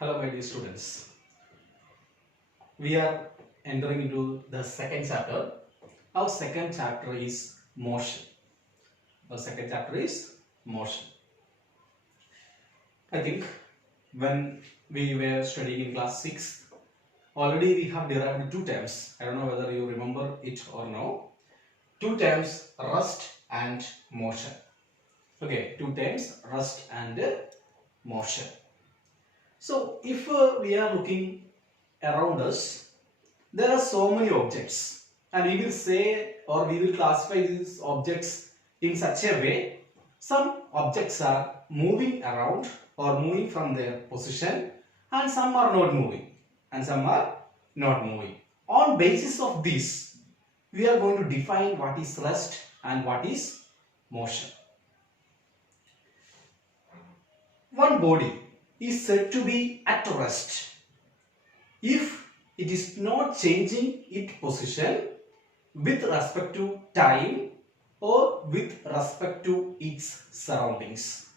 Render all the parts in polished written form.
Hello, my dear students. We are entering into the second chapter. Our second chapter is motion. Our second chapter is motion. I think when we were studying in class 6, already we have derived two terms. I don't know whether you remember it or no. Two terms, rest and motion. Okay, two terms, rest and motion. So, if we are looking around us, there are so many objects, and we will say or we will classify these objects in such a way. Some objects are moving around or moving from their position, and some are not moving and some are not moving. On basis of this, we are going to define what is rest and what is motion. One body is said to be at rest if it is not changing its position with respect to time or with respect to its surroundings.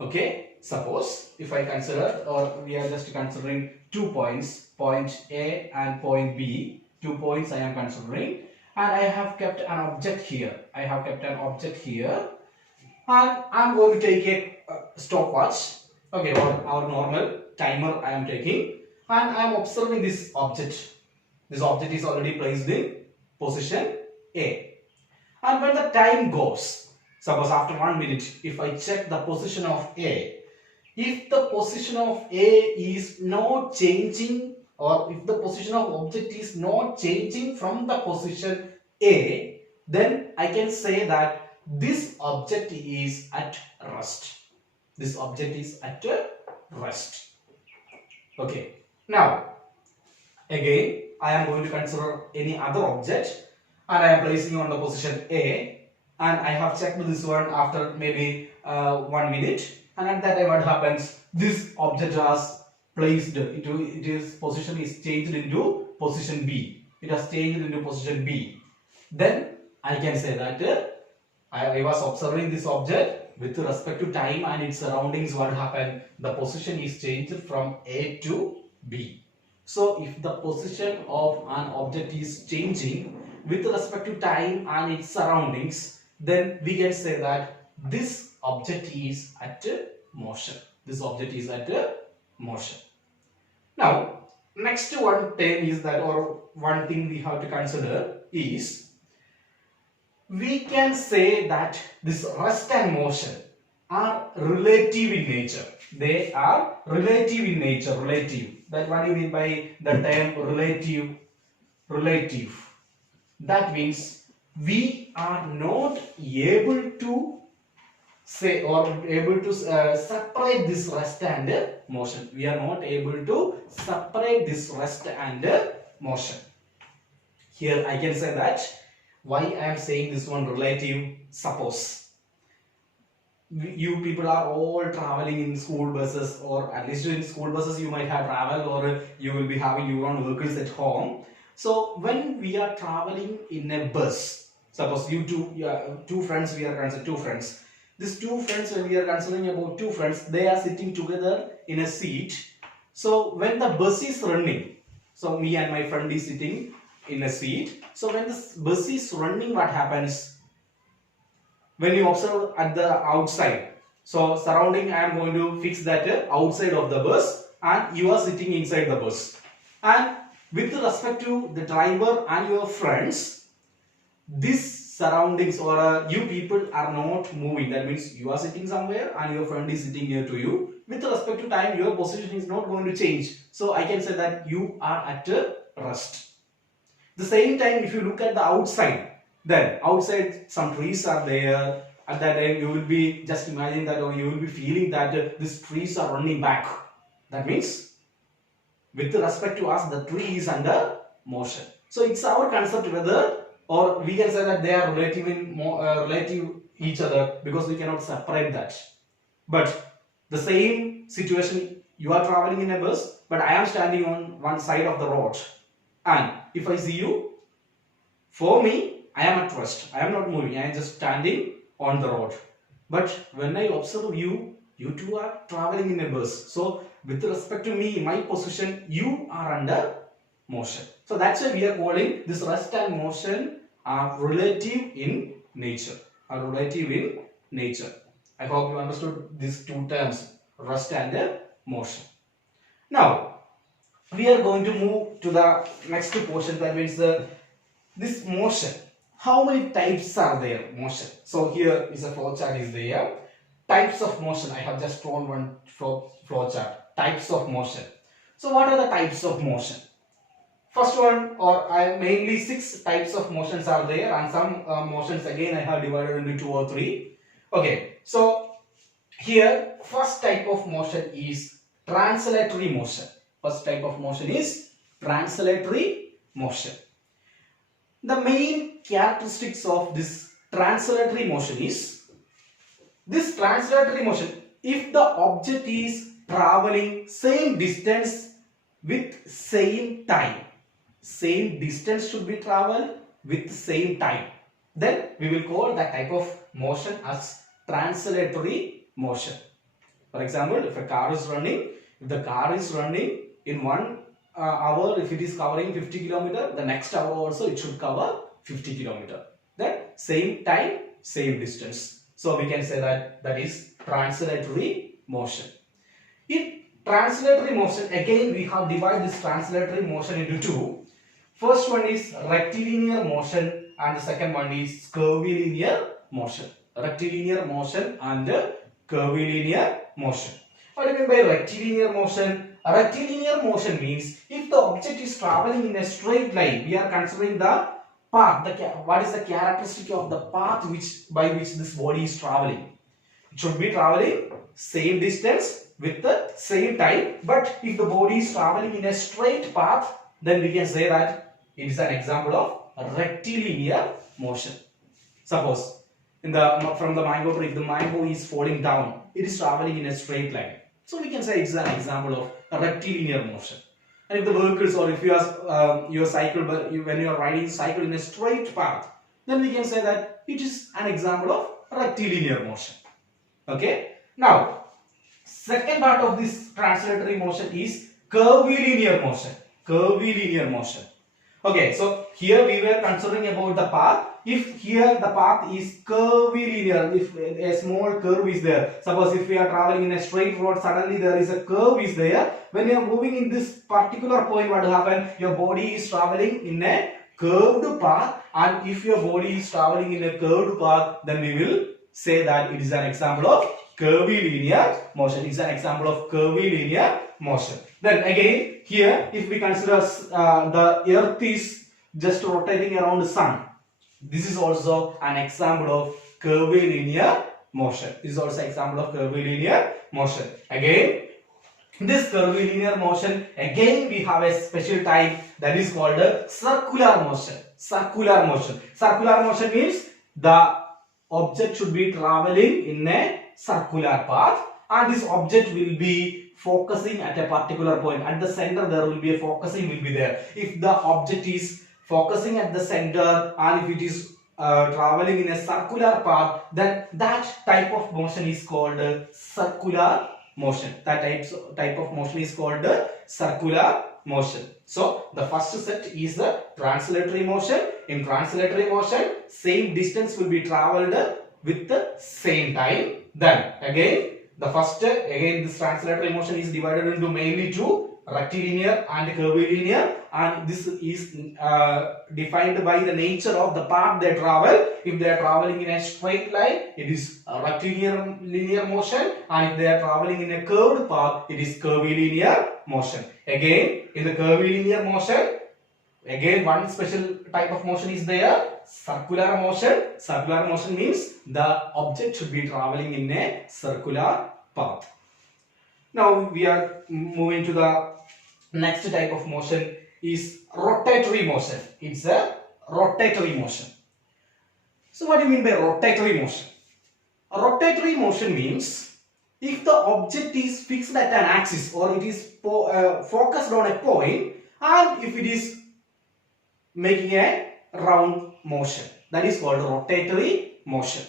Okay, suppose if I consider, or we are just considering 2 points, point A and point B, 2 points I am considering, and I have kept an object here. And I am going to take a stopwatch, okay, or our normal timer I am taking, and I am observing this object. This object is already placed in position A. And when the time goes, suppose after 1 minute, if I check the position of A, if the position of A is not changing, or if the position of object is not changing from the position A, then I can say that this object is at rest. This object is at rest. Okay. Now, again, I am going to consider any other object and I am placing on the position A, and I have checked this one after maybe 1 minute, and at that time what happens? This object was placed into its position is changed into position B. It has changed into position B. Then I can say that I was observing this object with respect to time and its surroundings. What happened? The position is changed from A to B. So if the position of an object is changing with respect to time and its surroundings, then we can say that this object is at motion. This object is at motion. Now, next one term is that, or one thing we have to consider is, we can say that this rest and motion are relative in nature. They are relative in nature. Relative. That what do you mean by the term relative? Relative. That means we are not able to say or able to separate this rest and motion. We are not able to separate this rest and motion. Here I can say that. Why I am saying this one relative? Suppose you people are all traveling in school buses, or at least in school buses you might have traveled, or you will be having your own vehicles at home. So when we are traveling in a bus, suppose you two friends, we are considering two friends. These two friends, when we are considering about two friends, they are sitting together in a seat. So when the bus is running, so me and my friend is sitting in a seat. So when this bus is running, what happens? When you observe at the outside, so surrounding, I am going to fix that outside of the bus, and you are sitting inside the bus. And with respect to the driver and your friends, this surroundings or you people are not moving. That means you are sitting somewhere and your friend is sitting near to you. With respect to time, your position is not going to change. So I can say that you are at rest. The same time, if you look at the outside, then outside some trees are there. At that time, you will be just imagining that, or you will be feeling that these trees are running back. That means, with respect to us, the tree is under motion. So it's our concept whether, or we can say that they are relative in relative each other, because we cannot separate that. But the same situation, you are traveling in a bus, but I am standing on one side of the road. And if I see you, for me, I am at rest. I am not moving. I am just standing on the road. But when I observe you, You two are traveling in a bus. So with respect to me, my position, you are under motion. So that's why we are calling this rest and motion are relative in nature. Are relative in nature. I hope you understood these two terms, rest and motion. Now we are going to move to the next portion, that means this motion. How many types are there? Motion. So here is a flow chart is there. Types of motion. I have just drawn one flow chart. Types of motion. So what are the types of motion? First one, or mainly 6 types of motions are there, and some motions again I have divided into 2 or 3. Okay, so here first type of motion is translatory motion. First type of motion is translatory motion. The main characteristics of this translatory motion is, this translatory motion, if the object is traveling same distance with same time, same distance should be traveled with same time, then we will call that type of motion as translatory motion. For example, if a car is running, if the car is running in 1 hour, if it is covering 50 km, the next hour also it should cover 50 km. Then same time, same distance. So we can say that that is translatory motion. In translatory motion, again we have divided this translatory motion into 2. First one is rectilinear motion and the second one is curvilinear motion. Rectilinear motion and curvilinear motion. What do you mean by rectilinear motion? A rectilinear motion means if the object is traveling in a straight line, we are considering the path. What is the characteristic of the path by which this body is traveling? It should be traveling same distance with the same time. But if the body is traveling in a straight path, then we can say that it is an example of rectilinear motion. Suppose from the mango tree, if the mango is falling down, it is traveling in a straight line. So we can say it's an example of a rectilinear motion. And if the vehicles, or if you are your cycle, when you are riding cycle in a straight path, then we can say that it is an example of rectilinear motion. Okay. Now, second part of this translatory motion is curvilinear motion. Curvilinear motion. Okay, so here we were considering about the path. If here the path is curvilinear, if a small curve is there, suppose if we are traveling in a straight road, suddenly there is a curve is there. When you are moving in this particular point, what will happen? Your body is traveling in a curved path, and if your body is traveling in a curved path, then we will say that it is an example of curvilinear motion. It is an example of curvilinear motion. Then again, here if we consider the earth is just rotating around the sun, this is also an example of curvilinear motion. This is also an example of curvilinear motion. Again, this curvilinear motion, again we have a special type, that is called circular motion. Circular motion. Circular motion means the object should be traveling in a circular path, and this object will be focusing at a particular point. At the center there will be a focusing will be there. If the object is focusing at the center and if it is traveling in a circular path, then that type of motion is called circular motion. That type of motion is called circular motion. So the first set is the translatory motion. In translatory motion, same distance will be traveled with the same time. Then again, this translatory motion is divided into mainly 2, rectilinear and curvilinear, and this is defined by the nature of the path they travel. If they are traveling in a straight line, it is a rectilinear motion, and if they are traveling in a curved path, it is curvilinear motion. Again, in the curvilinear motion, again one special type of motion is there, circular motion. Circular motion means the object should be traveling in a circular path. Now we are moving to the next type of motion is rotatory motion. It's a rotatory motion. So what do you mean by rotatory motion? A rotatory motion means if the object is fixed at an axis, or it is focused on a point, and if it is making a round motion, that is called rotatory motion.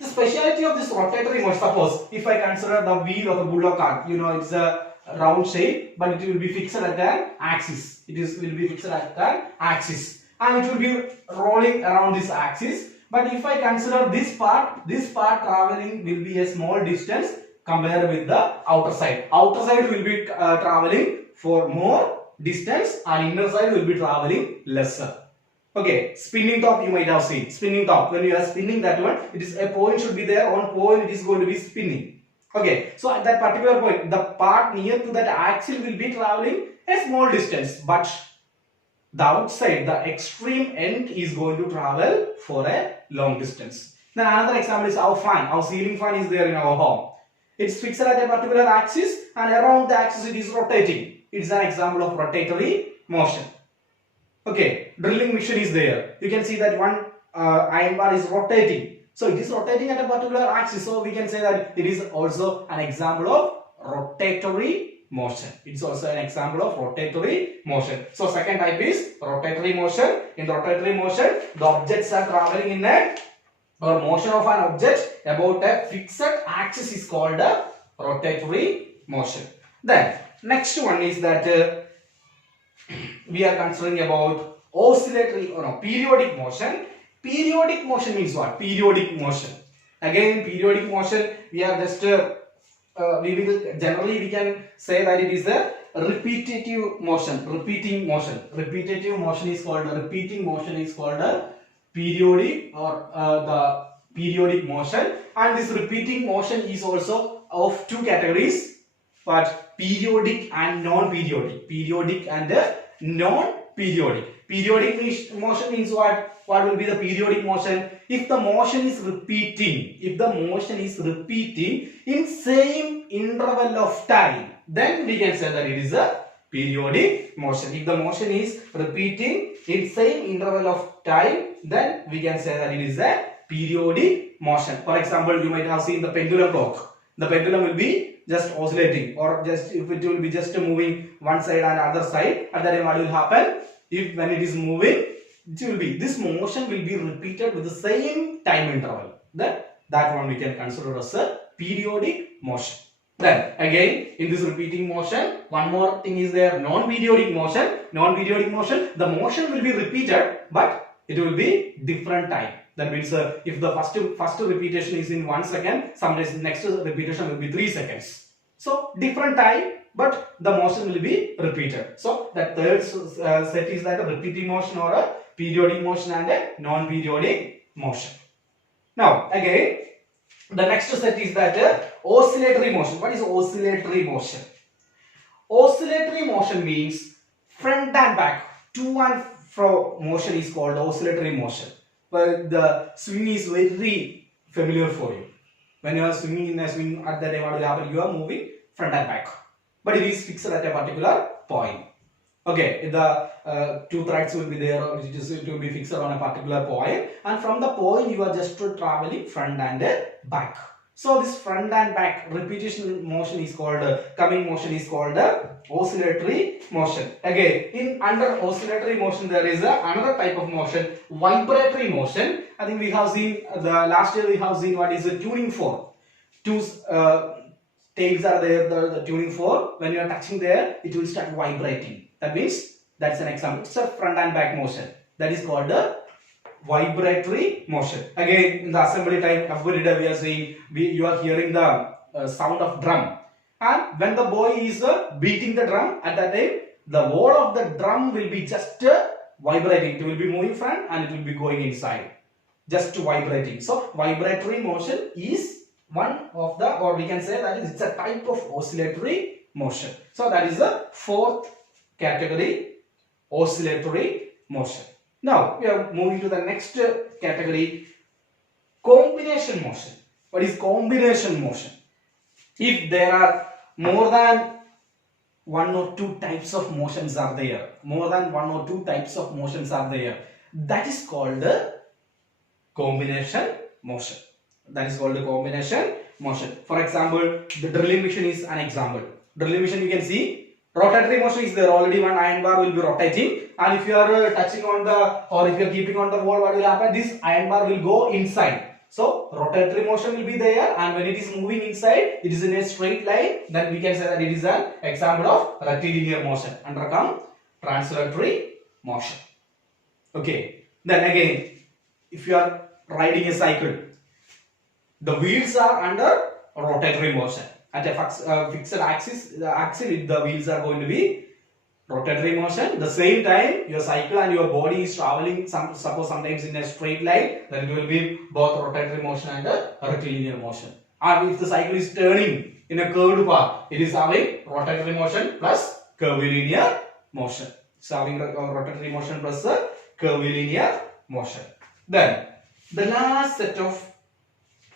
The speciality of this rotatory motion, suppose if I consider the wheel of a bullock cart, it's a round shape, but it will be fixed at an axis. Will be fixed at an axis, and it will be rolling around this axis. But if I consider this part traveling will be a small distance compared with the outer side. Outer side will be traveling for more distance, and inner side will be traveling lesser. Okay, spinning top you might have seen. Spinning top, when you are spinning that one, it is a point should be there. On point it is going to be spinning. Okay, so at that particular point, the part near to that axle will be traveling a small distance, but the outside, the extreme end is going to travel for a long distance. Then another example is our fan. Our ceiling fan is there in our home. It's fixed at a particular axis, and around the axis it is rotating. It's an example of rotatory motion. Okay, drilling machine is there. You can see that one iron bar is rotating. So it is rotating at a particular axis. So we can say that it is also an example of rotatory motion. It's also an example of rotatory motion. So second type is rotatory motion. In rotatory motion, the objects are traveling in a or motion of an object about a fixed axis is called a rotatory motion. Then next one is that we are considering about oscillatory or periodic motion. Periodic motion means what? Periodic motion. Again, periodic motion, we are just we can say that it is a repetitive motion, repeating motion. Repetitive motion is called repeating motion is called a periodic or the periodic motion, and this repeating motion is also of two categories, but periodic and non-periodic. Periodic and non-periodic. Periodic motion means what? What will be the periodic motion? If the motion is repeating, in same interval of time, then we can say that it is a periodic motion. If the motion is repeating in same interval of time, then we can say that it is a periodic motion. For example, you might have seen the pendulum clock. The pendulum will be just oscillating, or just if it will be just moving one side and other side, at that time what will happen? If when it is moving, this motion will be repeated with the same time interval. Then that one we can consider as a periodic motion. Then again, in this repeating motion, one more thing is there, non-periodic motion. Non-periodic motion, the motion will be repeated, but it will be different time. That means if the first repetition is in 1 second, sometimes next repetition will be 3 seconds. So different time, but the motion will be repeated. So that third set is that a repeating motion or a periodic motion and a non-periodic motion. Now again, the next set is that oscillatory motion. What is oscillatory motion? Oscillatory motion means front and back, to and fro motion is called oscillatory motion. But the swing is very familiar for you. When you are swinging in a swing, at that time what will happen? You are moving front and back, but it is fixed at a particular point. Okay, the two threads will be there, it will be fixed on a particular point, and from the point you are just traveling front and back. So this front and back repetition motion is called coming motion is called oscillatory motion. Again, in under oscillatory motion there is another type of motion, vibratory motion. I think we have seen the last year we have seen what is a tuning fork. Two tails are there, the tuning fork. When you are touching there, it will start vibrating. That means that's an example. It's a front and back motion. That is called the vibratory motion. Again, in the assembly time, every day we are saying you are hearing the sound of drum, and when the boy is beating the drum, at that time the wall of the drum will be just vibrating. It will be moving front and it will be going inside, just vibrating. So vibratory motion is one of the, or we can say that it's a type of oscillatory motion. So that is the fourth category, oscillatory motion. Now we are moving to the next category, combination motion. What is combination motion? If there are more than one or two types of motions are there, that is called the combination motion. For example, the drilling machine is an example. Drilling machine, you can see rotatory motion is there. Already one iron bar will be rotating, and if you are touching on the, or if you are keeping on the wall, what will happen? This iron bar will go inside. So rotatory motion will be there, and when it is moving inside, it is in a straight line, then we can say that it is an example of rectilinear motion. Under come translatory motion. Okay. Then again, if you are riding a cycle, the wheels are under rotatory motion. At a fixed axis, the axle, the wheels are going to be rotatory motion. The same time, your cycle and your body is traveling, suppose sometimes in a straight line, then it will be both rotatory motion and rectilinear motion. And if the cycle is turning in a curved path, it is having rotatory motion plus curvilinear motion. It's having rotatory motion plus curvilinear motion. Then the last set of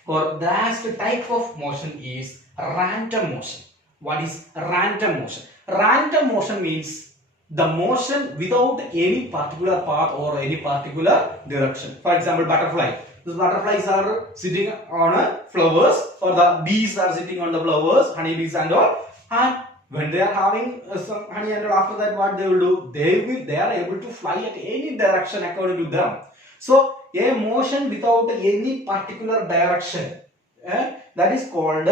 or the last type of motion is random motion. What is random motion? Random motion means the motion without any particular path or any particular direction. For example, butterfly. The butterflies are sitting on flowers, or the bees are sitting on the flowers, honeybees and all. And when they are having some honey and all, after that what they will do? They are able to fly at any direction according to them. So a motion without any particular direction, that is called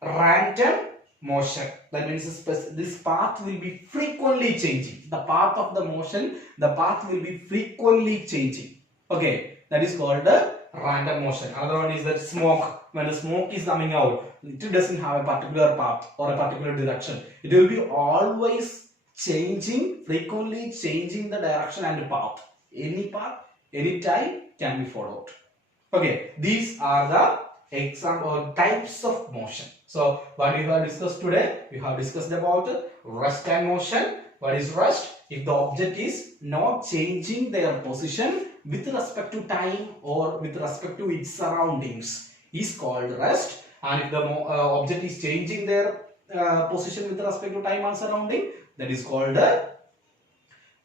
random motion. That means this path will be frequently changing. The path of the motion, the path will be frequently changing. Okay, that is called random motion. Another one is that smoke. When the smoke is coming out, it doesn't have a particular path or a particular direction. It will be always changing, frequently changing the direction and the path. Any path, any time can be followed. Okay, these are the example or types of motion. So what we have discussed today, we have discussed about rest and motion. What is rest? If the object is not changing their position with respect to time or with respect to its surroundings, is called rest. And if the object is changing their position with respect to time and surrounding, that is called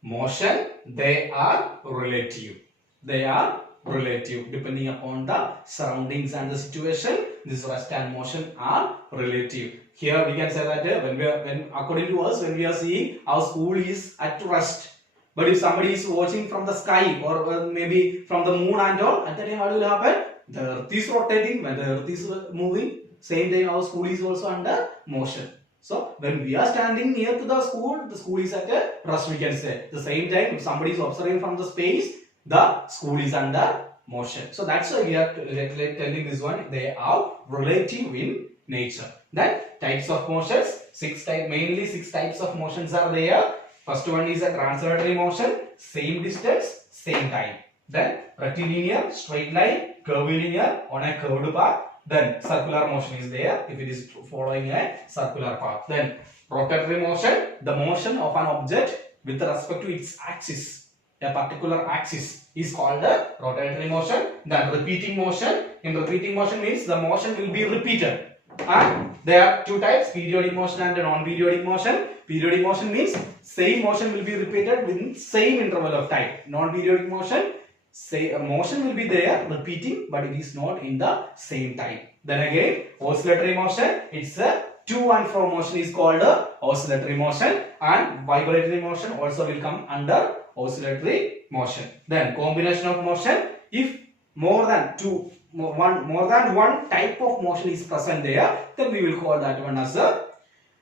motion. They are relative. They are relative depending upon the surroundings and the situation. This rest and motion are relative. Here we can say that when according to us, when we are seeing our school is at rest, but if somebody is watching from the sky or maybe from the moon and all, at that time what will happen? The earth is rotating. When the earth is moving, same time our school is also under motion. So when we are standing near to the school is at a rest, we can say. The same time, if somebody is observing from the space, the school is under motion. So that's why we are telling this one. They are relative in nature. Then types of motions, mainly six types of motions are there. First one is a translatory motion, same distance, same time. Then rectilinear, straight line, curvilinear on a curved path. Then circular motion is there if it is following a circular path. Then rotatory motion, the motion of an object with respect to its axis, a particular axis, is called the rotatory motion. Then repeating motion. In repeating motion means the motion will be repeated. And there are two types, periodic motion and non-periodic motion. Periodic motion means same motion will be repeated within same interval of time. Non-periodic motion, say a motion will be there repeating, but it is not in the same time. Then again, oscillatory motion, it's a to and fro motion is called oscillatory motion, and vibratory motion also will come under oscillatory motion. Then combination of motion, if more than one type of motion is present there, then we will call that one as a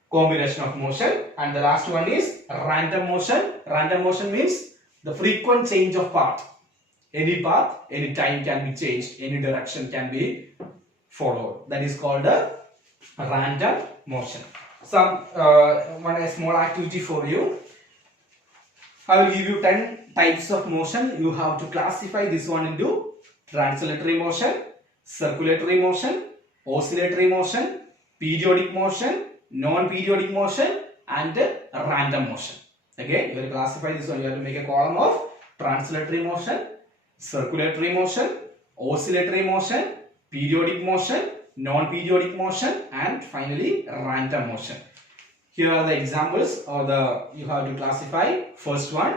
combination of motion. And the last one is random motion. Random motion means the frequent change of path. Any path, any time can be changed, any direction can be followed. That is called a random motion. One small activity for you. I will give you 10 types of motion. You have to classify this one into translatory motion, circulatory motion, oscillatory motion, periodic motion, non-periodic motion, and random motion. Okay, you will classify this one. You have to make a column of translatory motion, circulatory motion, oscillatory motion, periodic motion, non-periodic motion, and finally random motion. Here are the examples, or you have to classify. First one,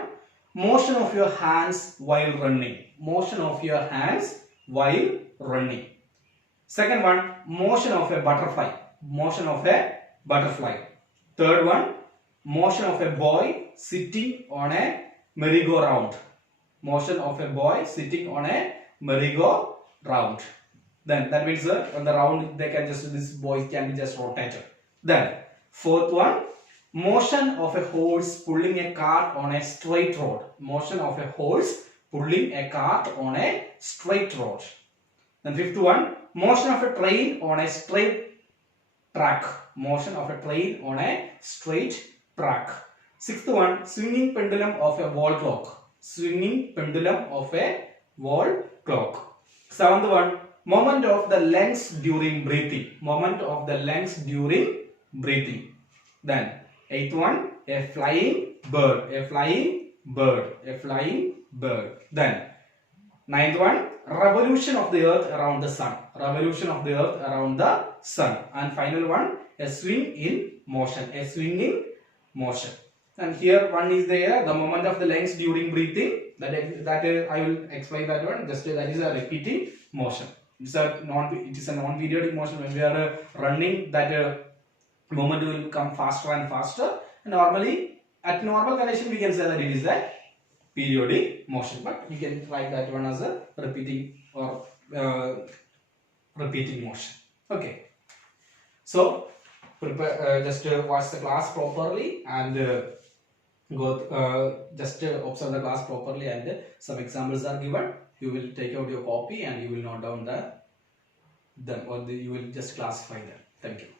motion of your hands while running. Motion of your hands while running. Second one, motion of a butterfly. Motion of a butterfly. Third one, motion of a boy sitting on a merry-go-round. Motion of a boy sitting on a merry-go-round. round. Then that means on the round they can just, this boy can be just rotated. Then fourth one, motion of a horse pulling a cart on a straight road. Motion of a horse pulling a cart on a straight road. Then fifth one, motion of a train on a straight track. Motion of a train on a straight track. Sixth one, swinging pendulum of a wall clock. Swinging pendulum of a wall clock. Seventh one, moment of the lungs during breathing. Moment of the lungs during breathing. Then eighth one, a flying bird. A flying bird. A flying bird. Then ninth one, revolution of the earth around the sun. Revolution of the earth around the sun. And final one, a swing in motion. A swing in motion. And here one is there, the moment of the lungs during breathing. That I will explain that one. Just that is a repeating motion. It is a non-periodic motion. When we are running, that moment will come faster and faster. And normally, at normal condition, we can say that it is a periodic motion. But you can write that one as a repeating or repeating motion. Okay. So prepare, just watch the class properly and just observe the class properly, and some examples are given. You will take out your copy and you will note down them, or you will just classify them. Thank you.